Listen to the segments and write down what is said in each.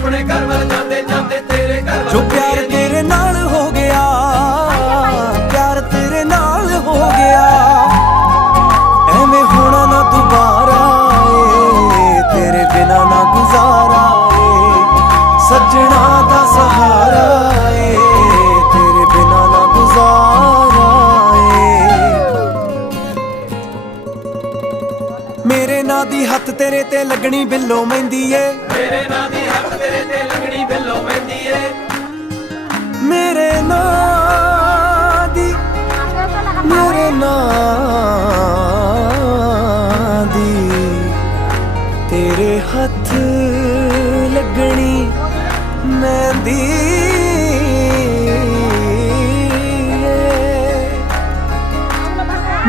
अपने घर वाल जाते जाते तेरे घर जो प्यार तेरे नाल हो गया, प्यार तेरे नाल हो गया, एवें होना ना दोबारा ए, तेरे बिना ना गुजारा ए, सजना दा सहारा ए, तेरे बिना ना गुजारा ए। मेरे ना दी हत्थ तेरे ते लगनी बिल्लो मेहंदी ए, मेरे नां दी हक तेरे ते लगनी बिल्लो मेहंदी है। मेरे नां दी, मेरे नां दी तेरे हत्थ लगनी मेहंदी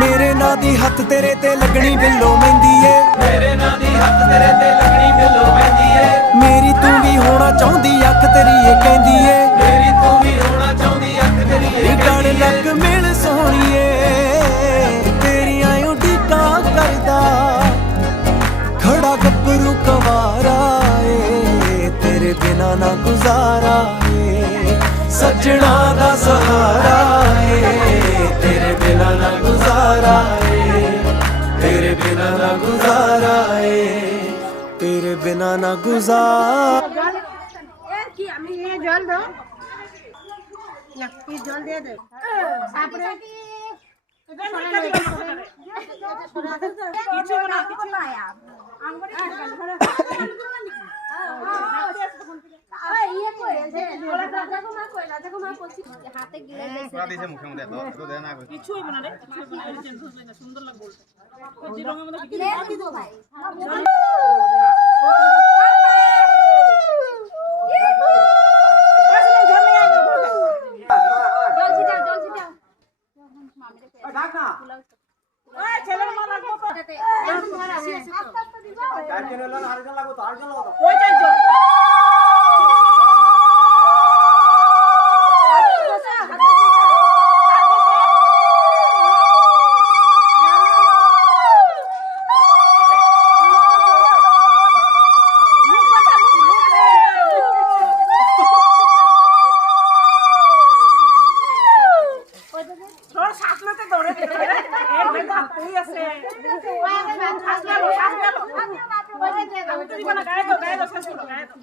मेरे नां दी हत्थ तेरे ते लगनी बिल्लो मेहंदी ए, मेरे नां दी हक तेरे ते लगनी बिल्लो मेहंदी है। मेरी तू भी होना चाहुंदी अख तेरी ये कहंदी ए, मेरी तू भी होना चाहती अख तेरी ये गण कहंदी है। लग मिल सोहणीए तेरियां उਡੀਕਾਂ करदा खड़ा गब्बरू कवारा ए, तेरे बिना ना गुजारा ए, सजना दा सहारा ए, तेरे बिना ना गुजारा ए, तेरे बिना ना गुजारा ए, तेरे बिना ना गुजारा। কি আমি এই জল দাও না কি জল দিয়ে দে তারপরে কিছু না কিছু না আমগরে ইয়ে করে যে দেখো মা কইলা দেখো মা কইছি হাতে গিয়ে পুরা দিছে মুখে মুখে তো দেয় না কিছু হইব না রে, কিছু হইব না, টেনশন হইছে না, সুন্দর লাগবে বলতে। কচি রঙের মধ্যে কিছু লে দি দো ভাই জল ছিটাও জল ছিটাও মামিরে কই ডাক না ওই ছেলের মা লাগবো তো এটাতে এখন ধরা আছে আস্তে আস্তে দিবা চার কেন লাল আরেকজন লাগো তো আরেকজন লাগো ওই চাই জল গায়ে দাও শেষ করো গায়ে দাও